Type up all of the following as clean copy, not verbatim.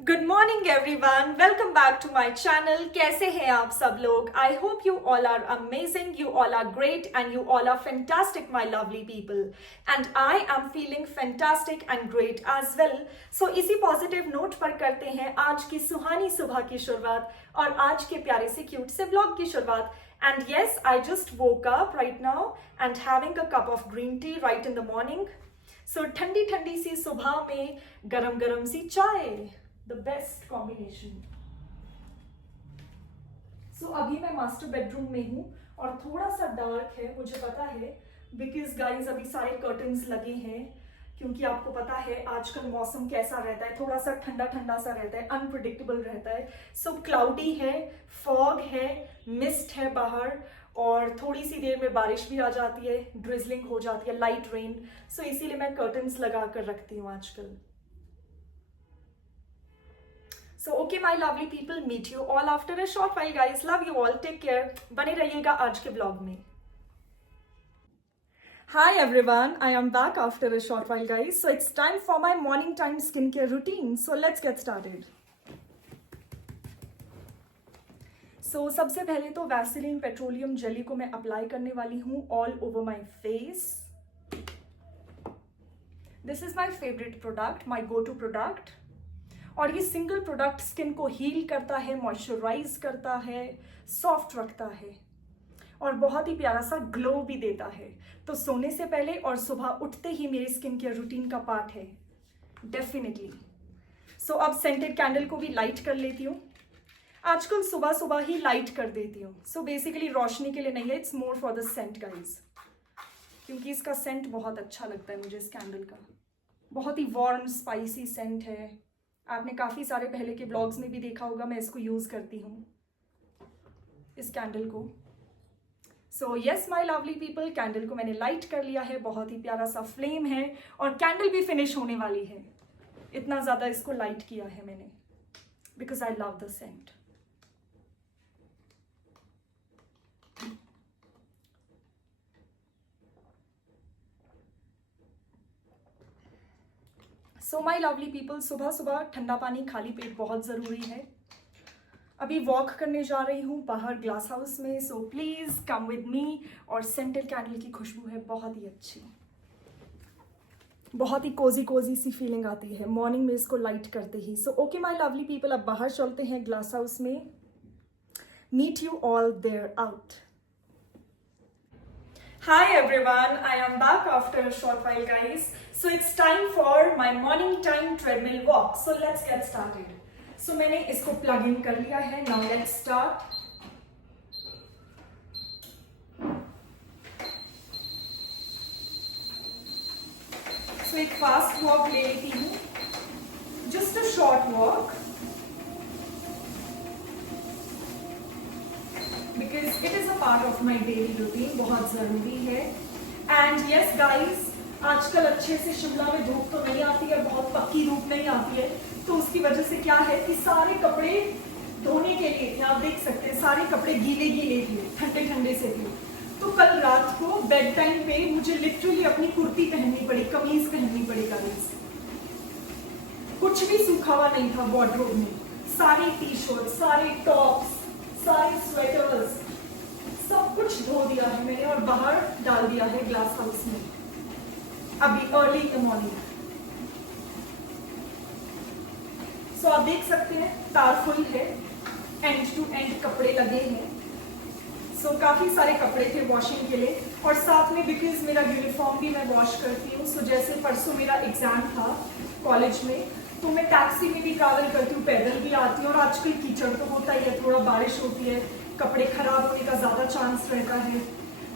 Good morning everyone, welcome back to my channel. कैसे हैं आप सब लोग? I hope you all are amazing, you all are great and you all are fantastic my lovely people, and I am feeling fantastic and great as well. So इसी positive note पर करते हैं आज की सुहानी सुबह की शुरुआत और आज के प्यारे से क्यूट से व्लॉग की शुरुआत। And yes, I just woke up right now and having a cup of green tea right in the morning. So ठंडी ठंडी सी सुबह में गरम गरम सी चाय, the best combination. So अभी मैं मास्टर बेडरूम में हूँ और थोड़ा सा डार्क है, मुझे पता है, बिकॉज गाइज अभी सारे कर्टन्स लगे हैं, क्योंकि आपको पता है आजकल मौसम कैसा रहता है, थोड़ा सा ठंडा ठंडा सा रहता है, अनप्रिडिक्टेबल रहता है। सो क्लाउडी है, फॉग है, मिस्ट है बाहर और थोड़ी सी देर में बारिश भी आ जाती है, ड्रिजलिंग हो जाती है, लाइट रेन। सो इसीलिए मैं कर्टन्स लगा कर रखती हूँ आजकल। So okay my lovely people, meet you all after a short while guys. Love you all, take care. बने रहिएगा आज के ब्लॉग में। Hi everyone, I am back after a short while guys. So it's time for my morning time skincare routine. So let's get started. So सबसे पहले तो Vaseline petroleum jelly को मैं अप्लाई करने वाली हूँ all over my face. This is my favorite product, my go-to product. और ये सिंगल प्रोडक्ट स्किन को हील करता है, मॉइस्चराइज करता है, सॉफ्ट रखता है और बहुत ही प्यारा सा ग्लो भी देता है। तो सोने से पहले और सुबह उठते ही मेरी स्किन केयर रूटीन का पार्ट है डेफिनेटली। सो अब सेंटेड कैंडल को भी लाइट कर लेती हूँ। आजकल सुबह सुबह ही लाइट कर देती हूँ। सो बेसिकली रोशनी के लिए नहीं है, it's more for the scent guys, क्योंकि इसका सेंट बहुत अच्छा लगता है मुझे। इस कैंडल का बहुत ही वार्म स्पाइसी सेंट है। आपने काफ़ी सारे पहले के ब्लॉग्स में भी देखा होगा, मैं इसको यूज़ करती हूँ, इस कैंडल को। सो yes my lovely people, candle को मैंने लाइट कर लिया है, बहुत ही प्यारा सा फ्लेम है और कैंडल भी फिनिश होने वाली है। इतना ज़्यादा इसको लाइट किया है मैंने because I love the scent. So my lovely people, सुबह सुबह ठंडा पानी खाली पेट बहुत ज़रूरी है। अभी वॉक करने जा रही हूँ बाहर ग्लास हाउस में, so please come with me. और सेंटेड कैंडल की खुशबू है बहुत ही अच्छी, बहुत ही कोजी कोजी सी फीलिंग आती है मॉर्निंग में इसको लाइट करते ही। So okay my lovely people, अब बाहर चलते हैं ग्लास हाउस में। Meet you all there out. Hi everyone, I am back after a short while guys. So it's time for my morning time treadmill walk. So let's get started. So मैंने इसको plug in कर लिया है. Now let's start. So एक fast walk ले लेती हूँ. Just a short walk. Because it is a part of my daily routine, बहुत ज़रूरी है। And yes guys, आजकल अच्छे से शिमला में धूप तो नहीं आती है, बहुत पक्की धूप नहीं आती है, तो उसकी वजह से क्या है कि सारे कपड़े धोने के लिए थे, आप देख सकते हैं सारे कपड़े गीले गीले थे, ठंडे ठंडे से थे। तो कल रात को बेड टाइम पे मुझे लिटरली अपनी कुर्ती पहननी पड़ी, कमीज पहननी पड़ी गाइस। कुछ भी सूखा हुआ नहीं था वार्डरोब में, सारे टी शर्ट, सारे टॉप्स, सारे स्वेटर्स, सब कुछ धो दिया है मैंने और बाहर डाल दिया है ग्लास हाउस में अभी अर्ली इन द मॉर्निंग। सो आप देख सकते हैं तारफुल है, एंड टू एंड कपड़े लगे हैं। सो काफी सारे कपड़े थे वॉशिंग के लिए और साथ में बिकॉज मेरा यूनिफॉर्म भी मैं वॉश करती हूँ। सो जैसे परसों मेरा एग्जाम था कॉलेज में, तो मैं टैक्सी में भी ट्रैवल करती हूँ, पैदल भी आती हूँ और आजकल कीचड़ तो होता ही है, थोड़ा बारिश होती है, कपड़े खराब होने का ज़्यादा चांस रहता है,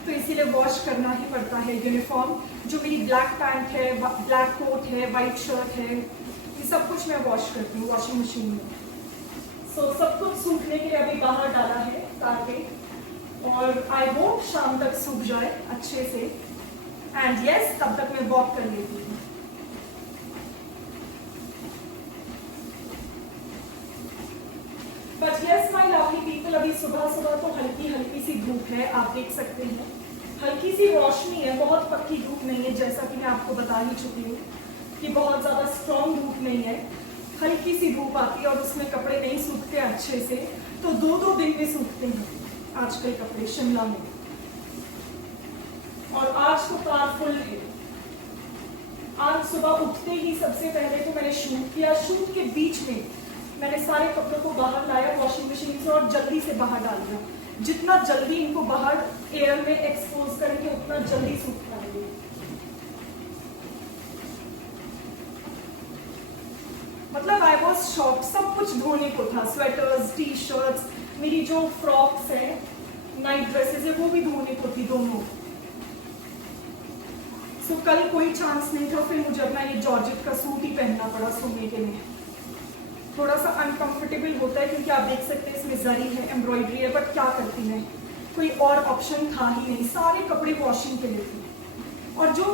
तो इसीलिए वॉश करना ही पड़ता है यूनिफॉर्म। जो मेरी ब्लैक पैंट है, ब्लैक कोट है, वाइट शर्ट है, ये सब कुछ मैं वॉश करती हूँ वॉशिंग मशीन में। सो सब कुछ सूखने के लिए अभी बाहर डाला है तार पे और आई होप शाम तक सूख जाए अच्छे से। एंड यस, तब तक मैं वॉक कर लेती हूँ। But yes my lovely people, अभी सुबह सुबह तो हल्की हल्की सी धूप है, आप देख सकते हैं हल्की सी रोशनी है, बहुत पक्की धूप नहीं है, जैसा कि मैं आपको बता ही चुकी हूँ कि बहुत ज़्यादा स्ट्रॉन्ग धूप नहीं है। हल्की सी धूप आती है और उसमें कपड़े नहीं सूखते अच्छे से, तो 2-2 दिन में सूखते हैं आजकल कपड़े शिमला में। और आज तो कार फुल है। आज सुबह उठते ही सबसे पहले तो मैंने शूट किया। शूट के बीच में मैंने सारे कपड़ों को बाहर लाया वॉशिंग मशीन से और जल्दी से बाहर डाल दिया। जितना जल्दी इनको बाहर एयर में एक्सपोज करेंगे उतना जल्दी सूख पाएंगे। मतलब आई वॉज शॉक्ड, सब कुछ धोने को था। स्वेटर्स, टी शर्ट्स, मेरी जो फ्रॉक्स है, नाइट ड्रेसेस है, वो भी धोने को थी दोनों। तो कल कोई चांस नहीं था, फिर मुझे अपना ये जॉर्जेट का सूट ही पहनना पड़ा सोने के लिए। थोड़ा सा अनकंफर्टेबल होता है क्योंकि आप देख सकते हैं इसमें जरी है, एम्ब्रॉयडरी है, बट क्या करती मैं, कोई और ऑप्शन था ही नहीं। सारे कपड़े वॉशिंग के लिए थे और जो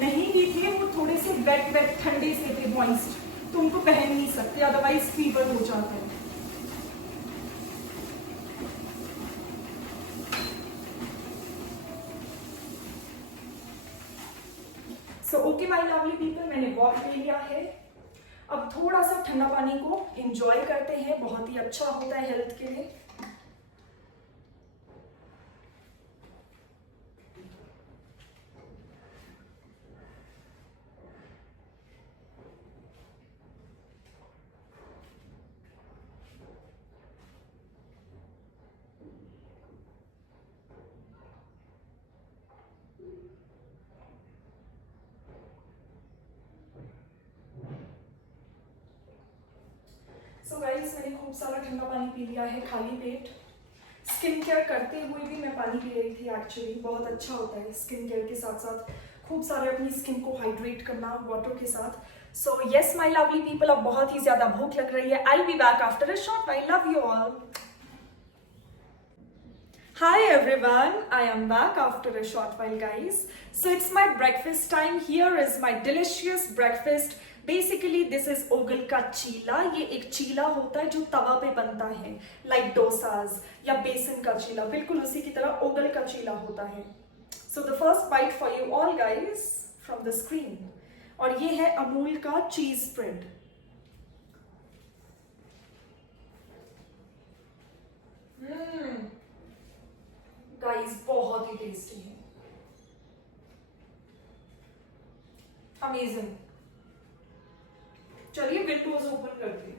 नहीं भी थे वो थोड़े से वेट वेट ठंडे से थे, मॉइस्ट, तो उनको पहन नहीं सकते, अदरवाइज फीवर हो जाता है। सो ओके माय लवली पीपल, मैंने वॉक ले लिया है। अब थोड़ा सा ठंडा पानी को एंजॉय करते हैं, बहुत ही अच्छा होता है हेल्थ के लिए। सो गाइस, मैंने खूब सारा ठंडा पानी पी लिया है खाली पेट। स्किन केयर करते हुए भी मैं पानी पी रही थी। एक्चुअली बहुत अच्छा होता है स्किन केयर के साथ साथ खूब सारे अपनी स्किन को हाइड्रेट करना वाटर के साथ। सो यस माय लवली पीपल, अब बहुत ही ज्यादा भूख लग रही है। आई will be back after a short while. Love you all. Hi everyone, I am back after a short while guys. So it's my breakfast time. Here is my delicious breakfast. Basically this is Ogle का चीला। ये एक चीला होता है जो तवा पे बनता है, like dosas या बेसन का चीला, बिल्कुल उसी की तरह ओगल का चीला होता है। So the first bite for you all guys from the screen. और ये है अमूल का चीज स्प्रेड। गाइस बहुत ही टेस्टी है, अमेजिंग। चलिए विंडोज ओपन करते हैं।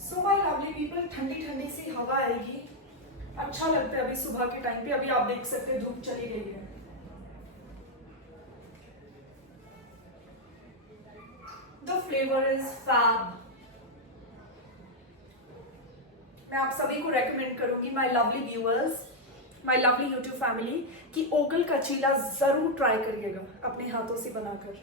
सो माय लवली पीपल, ठंडी ठंडी सी हवा आएगी, अच्छा लगता है अभी सुबह के टाइम पे। अभी आप देख सकते हैं धूप चली गई है। The flavor is fab. मैं आप सभी को रेकमेंड करूंगी, my lovely viewers, my lovely YouTube family, कि ओगल का चीला जरूर ट्राई करिएगा अपने हाथों से बनाकर।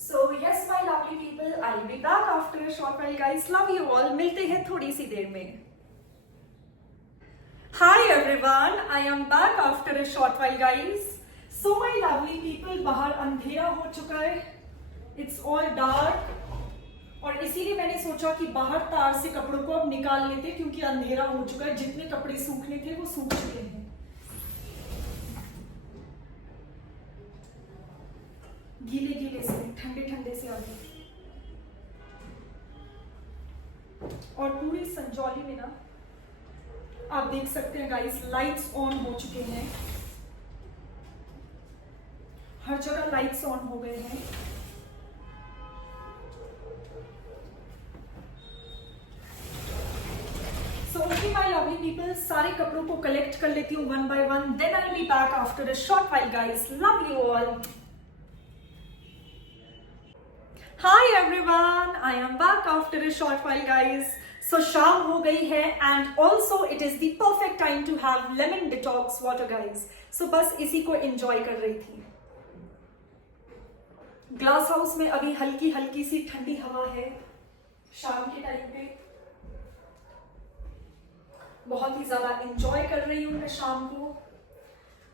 So yes my lovely people, I'll be back after a short while guys. Love you all. मिलते हैं थोड़ी सी देर में। Hi everyone, I am back after a short while guys. So my lovely people, बाहर अंधेरा हो चुका है, it's all dark, और इसीलिए मैंने सोचा कि बाहर तार से कपड़ों को अब निकाल लेते क्योंकि अंधेरा हो चुका है। जितने कपड़े सूखने थे वो सूख चुके हैं। गीले गीले से, ठंडे ठंडे से आ गए। और पूरी संजौली में ना आप देख सकते हैं गाइस, लाइट्स ऑन हो चुके हैं, हर जगह लाइट्स ऑन हो गए हैं। So okay my lovely people, सारे कपड़ों को कलेक्ट कर लेती हूँ one by one, then I will be back after a short while guys. Love you all. Hi everyone, I am back after a short while guys. So शाम हो गई है and also it is the perfect time to have lemon detox water guys. So बस इसी को enjoy कर रही थी। ग्लास हाउस में अभी हल्की हल्की सी ठंडी हवा है शाम के टाइम पे। बहुत ही ज़्यादा इंजॉय कर रही हूँ मैं शाम को।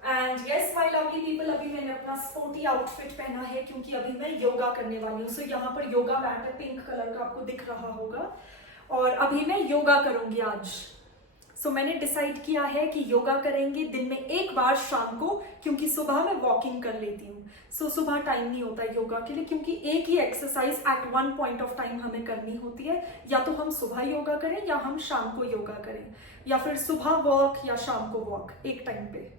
And yes my lovely people, अभी मैंने अपना स्पोर्टी आउटफिट पहना है क्योंकि अभी मैं योगा करने वाली हूँ। सो यहाँ पर योगा मैट है, पिंक कलर का, आपको दिख रहा होगा, और अभी मैं योगा करूँगी आज। सो मैंने डिसाइड किया है कि योगा करेंगे दिन में एक बार शाम को, क्योंकि सुबह मैं वॉकिंग कर लेती हूँ। सो सुबह टाइम नहीं होता है योगा के लिए, क्योंकि एक ही exercise at one point of time हमें करनी होती है। या तो हम सुबह योगा करें या हम शाम को योगा करें, या फिर सुबह वॉक या शाम को वॉक, एक टाइम पे।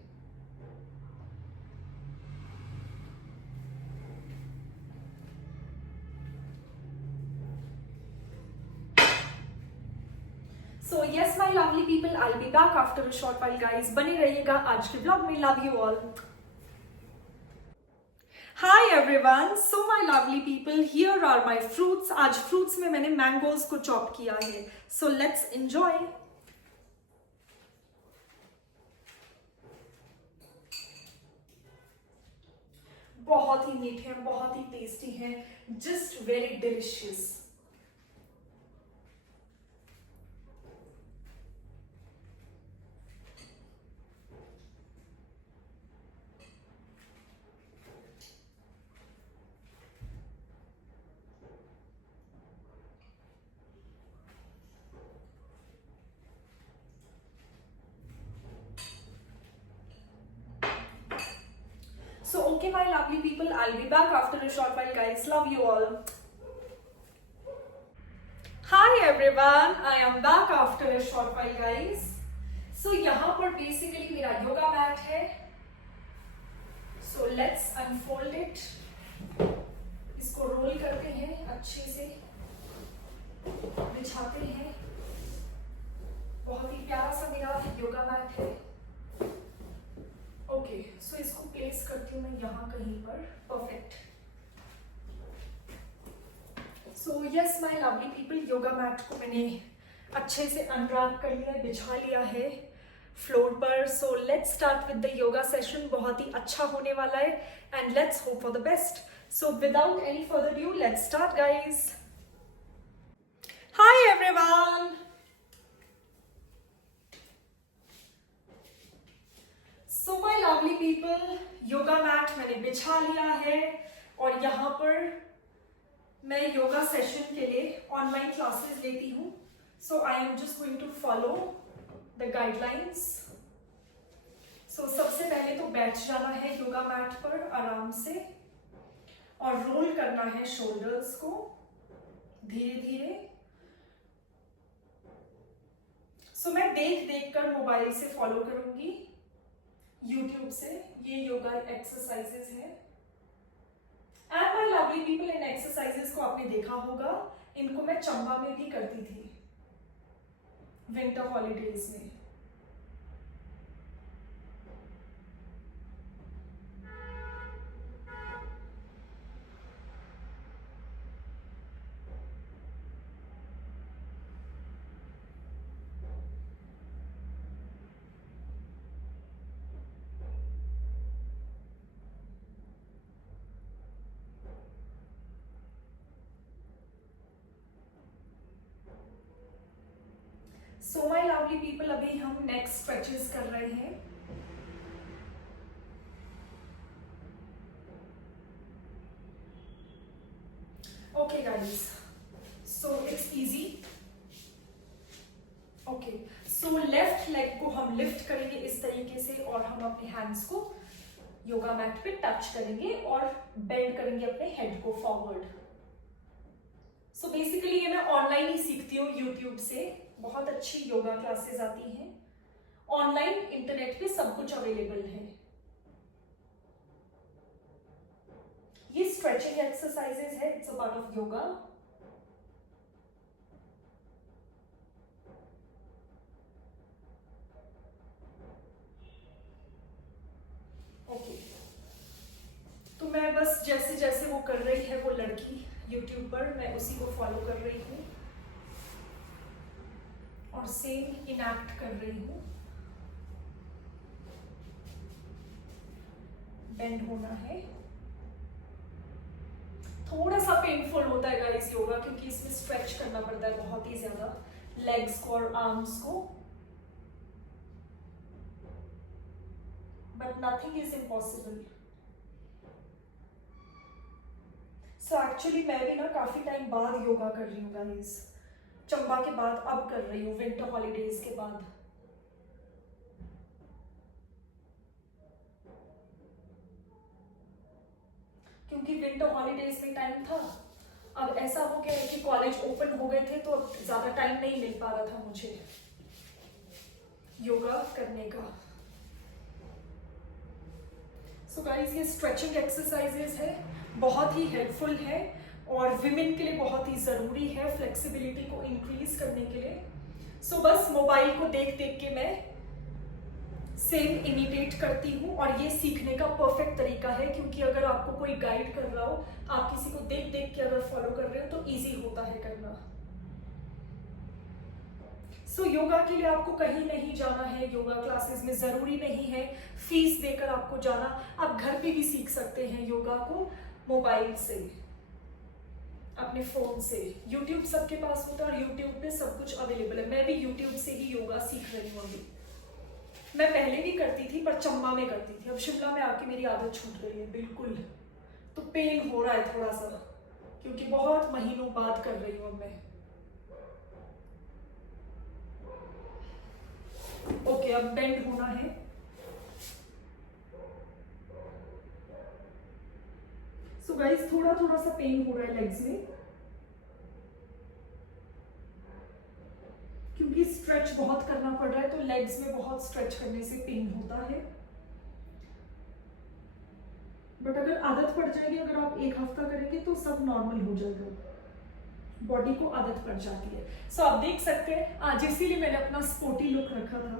So yes my lovely people, I'll be back after a short while guys. बने रहिएगा आज के vlog में। Love you all. Hi everyone. So my lovely people, here are my fruits. आज fruits में मैंने mangoes को chop किया है. So let's enjoy. बहुत ही मीठे हैं, बहुत ही टेस्टी हैं, just very delicious. So okay my lovely people, I'll be back after a short while guys. Love you all. Hi everyone, I am back after a short while guys. So यहाँ पर basically मेरा yoga mat है. So let's unfold it. इसको role करते हैं, अच्छे से बिछाते हैं. बहुत ही प्यारा सा मेरा योगा मैट है. ओके, सो इसको प्लेस करती हूँ मैं यहाँ कहीं पर. Perfect. So yes my lovely people, yoga mat को मैंने अच्छे से अनरैप कर लिया है, बिछा लिया है फ्लोर पर. So let's start with the yoga session. बहुत ही अच्छा होने वाला है and let's hope for the best. So without any further due let's start guys. Hi everyone. So my lovely people, yoga mat मैंने बिछा लिया है और यहाँ पर मैं योगा सेशन के लिए ऑनलाइन क्लासेस लेती हूँ. So I am just going to follow the guidelines. So सबसे पहले तो बैठ जाना है योगा मैट पर आराम से और रोल करना है शोल्डर्स को धीरे धीरे. सो मैं देख देख कर मोबाइल से फॉलो करूंगी YouTube से. ये योगा एक्सरसाइजेस है. And my lovely people, in exercises को आपने देखा होगा, इनको मैं चंबा में भी करती थी विंटर हॉलीडेज में. सो माय लवली पीपल, अभी हम नेक्स्ट स्ट्रेचेस कर रहे हैं. Okay guys, so it's easy. Okay, so left leg को हम लिफ्ट करेंगे इस तरीके से और हम अपने हैंड्स को योगा मैट पे टच करेंगे और बेंड करेंगे अपने हेड को फॉरवर्ड. सो बेसिकली ये मैं ऑनलाइन ही सीखती हूँ यूट्यूब से. बहुत अच्छी योगा क्लासेस आती हैं ऑनलाइन, इंटरनेट पे सब कुछ अवेलेबल है. ये स्ट्रेचिंग एक्सरसाइजेस है, it's a part of yoga. Okay, तो मैं बस जैसे जैसे वो कर रही है वो लड़की यूट्यूब पर, मैं उसी को फॉलो कर रही हूँ और सेम इनैक्ट कर रही हूँ. बेंड होना है. थोड़ा सा पेनफुल होता है गाइस योगा, क्योंकि इसमें स्ट्रेच करना पड़ता है बहुत ही ज्यादा लेग्स को और आर्म्स को. but nothing is impossible. So actually मैं भी ना काफी टाइम बाद योगा कर रही हूँ गाइस, चंबा के बाद अब कर रही हूँ, विंटर हॉलीडेज के बाद। क्योंकि विंटर हॉलीडेज में टाइम था, अब ऐसा हो गया है कि कॉलेज ओपन हो गए थे तो अब ज्यादा टाइम नहीं मिल पा रहा था मुझे योगा करने का। सो गाइस ये स्ट्रेचिंग एक्सरसाइजेस है, बहुत ही हेल्पफुल है और विमेन के लिए बहुत ही ज़रूरी है फ्लेक्सिबिलिटी को इंक्रीज करने के लिए। सो बस मोबाइल को देख देख के मैं सेम इमिटेट करती हूँ और ये सीखने का परफेक्ट तरीका है, क्योंकि अगर आपको कोई गाइड कर रहा हो, आप किसी को देख देख के अगर फॉलो कर रहे हो तो इजी होता है करना। सो योगा के लिए आपको कहीं नहीं जाना है, योगा क्लासेस में ज़रूरी नहीं है फीस देकर आपको जाना, आप घर पे भी सीख सकते हैं योगा को मोबाइल से, अपने फ़ोन से। यूट्यूब सबके पास होता है और यूट्यूब पे सब कुछ अवेलेबल है। मैं भी यूट्यूब से ही योगा सीख रही हूँ अभी। मैं पहले भी करती थी पर चंबा में करती थी, अब शिमला में आके मेरी आदत छूट गई है बिल्कुल, तो पेन हो रहा है थोड़ा सा, क्योंकि बहुत महीनों बाद कर रही हूँ अब मैं। ओके अब बेंड होना है। सो गाइस थोड़ा थोड़ा सा पेन हो रहा है लेग्स में, क्योंकि स्ट्रेच बहुत करना पड़ रहा है, तो लेग्स में बहुत स्ट्रेच करने से पेन होता है। बट अगर आदत पड़ जाएगी, अगर आप एक हफ्ता करेंगे तो सब नॉर्मल हो जाएगा, बॉडी को आदत पड़ जाती है। सो आप देख सकते हैं आज इसीलिए मैंने अपना स्पोर्टी लुक रखा था।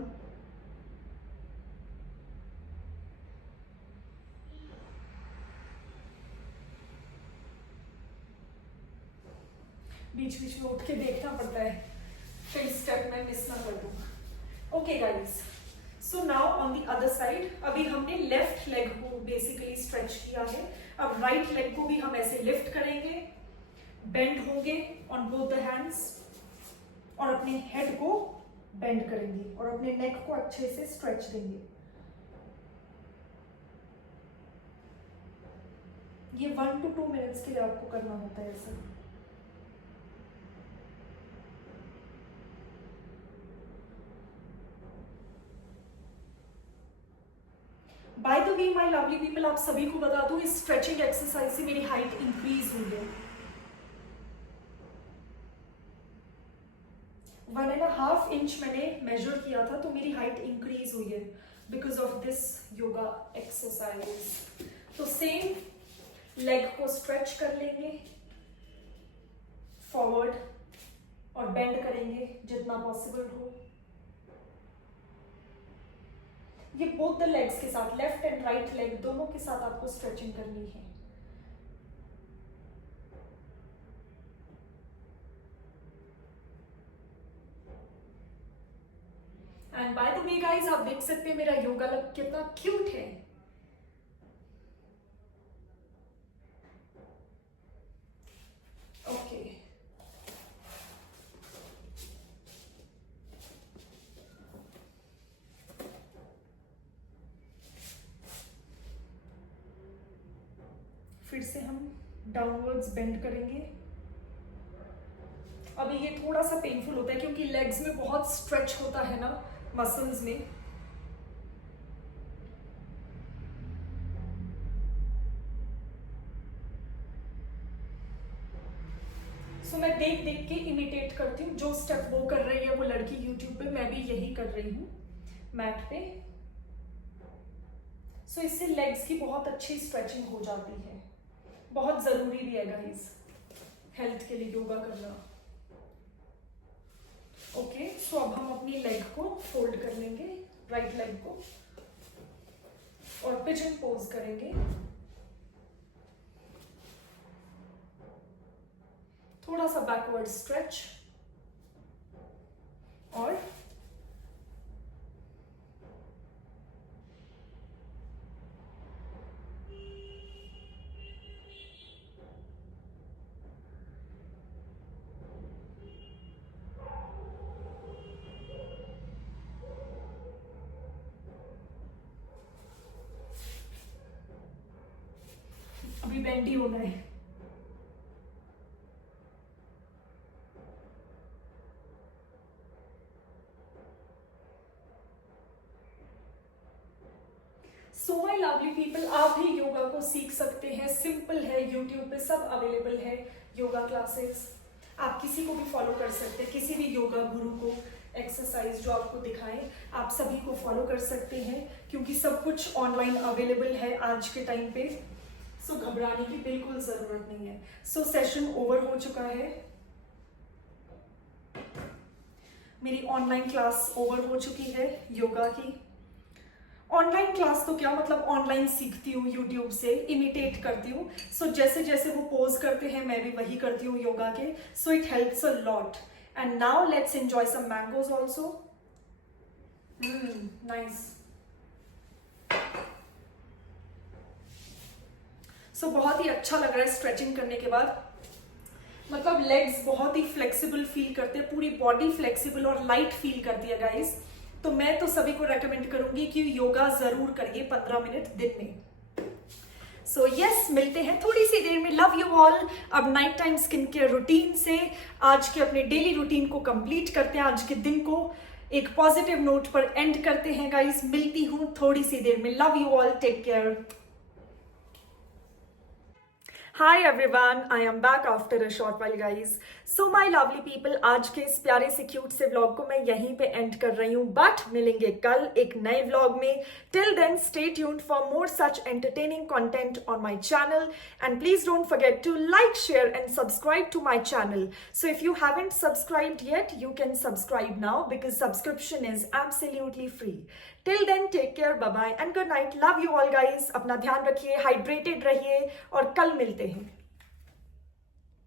बीच बीच में उठ के देखना पड़ता है कई स्टेप में मिस ना कर दूं। Okay guys, so now on the other side, अभी हमने लेफ्ट लेग को बेसिकली स्ट्रेच किया है, अब राइट लेग को भी हम ऐसे लिफ्ट करेंगे, बेंड होंगे ऑन बोथ द हैंड्स और अपने हेड को बेंड करेंगे और अपने नेक को अच्छे से स्ट्रेच देंगे। ये 1 to 2 मिनट्स के लिए आपको करना होता है ऐसा। By the way my lovely people, आप सभी को बता दूं इस स्ट्रेचिंग एक्सरसाइज से मेरी हाइट इंक्रीज हुई है। 1.5 इंच मैंने मेजर किया था, तो मेरी हाइट इंक्रीज हुई है because of this yoga exercise. तो सेम लेग को स्ट्रेच कर लेंगे फॉरवर्ड और बेंड करेंगे जितना पॉसिबल हो। ये बोथ द लेग्स के साथ, लेफ्ट एंड राइट लेग दोनों के साथ आपको स्ट्रेचिंग करनी है। And by the way guys, आप देख सकते हैं मेरा योगा लुक कितना क्यूट है। ओके फिर से हम डाउनवर्ड्स बेंड करेंगे। अभी ये थोड़ा सा पेनफुल होता है क्योंकि लेग्स में बहुत स्ट्रेच होता है ना मसल्स में। सो मैं देख देख के इमिटेट करती हूँ, जो स्टेप वो कर रही है वो लड़की यूट्यूब पे, मैं भी यही कर रही हूँ मैट पे। सो इससे लेग्स की बहुत अच्छी स्ट्रेचिंग हो जाती है, बहुत ज़रूरी भी है गाइस हेल्थ के लिए योगा करना। ओके सो अब हम अपनी लेग को फोल्ड कर लेंगे, राइट लेग को, और पिजन पोज करेंगे। थोड़ा सा बैकवर्ड स्ट्रेच और बेंडी होना है। सो माय लवली पीपल, आप भी योगा को सीख सकते हैं, सिंपल है, यूट्यूब पे सब अवेलेबल है योगा क्लासेस। आप किसी को भी फॉलो कर सकते हैं, किसी भी योगा गुरु को, एक्सरसाइज जो आपको दिखाएं आप सभी को फॉलो कर सकते हैं, क्योंकि सब कुछ ऑनलाइन अवेलेबल है आज के टाइम पे। सो घबराने की बिल्कुल जरूरत नहीं है। सो सेशन ओवर हो चुका है, मेरी ऑनलाइन क्लास ओवर हो चुकी है योगा की। ऑनलाइन क्लास तो क्या मतलब, ऑनलाइन सीखती हूँ यूट्यूब से, इमिटेट करती हूँ। सो जैसे जैसे वो पोज करते हैं मैं भी वही करती हूँ योगा के। So it helps a lot. And now let's enjoy some mangoes also. Nice. So बहुत ही अच्छा लग रहा है स्ट्रेचिंग करने के बाद। मतलब लेग्स बहुत ही फ्लेक्सिबल फील करते हैं, पूरी बॉडी फ्लेक्सिबल और लाइट फील करती है गाइस। तो मैं तो सभी को रेकमेंड करूंगी कि योगा जरूर करिए 15 मिनट दिन में। सो यस, मिलते हैं थोड़ी सी देर में। Love you all. अब night time skin care routine से आज के अपने डेली रूटीन को कंप्लीट करते हैं, आज के दिन को एक पॉजिटिव नोट पर एंड करते हैं गाइस। मिलती हूं थोड़ी सी देर में। Love you all, take care. Hi everyone, I am back after a short while guys. So my lovely people, आज के इस प्यारे से क्यूट से व्लॉग को मैं यहीं पे एंड कर रही हूँ, बट मिलेंगे कल एक नए व्लॉग में। Till then, stay tuned for more such entertaining content on my channel, and please don't forget to like, share and subscribe to my channel. So if you haven't subscribed yet, you can subscribe now because subscription is absolutely free. Till then, take care, bye bye and good night. Love you all guys. अपना ध्यान रखिए, hydrated रहिए और कल मिलते हैं।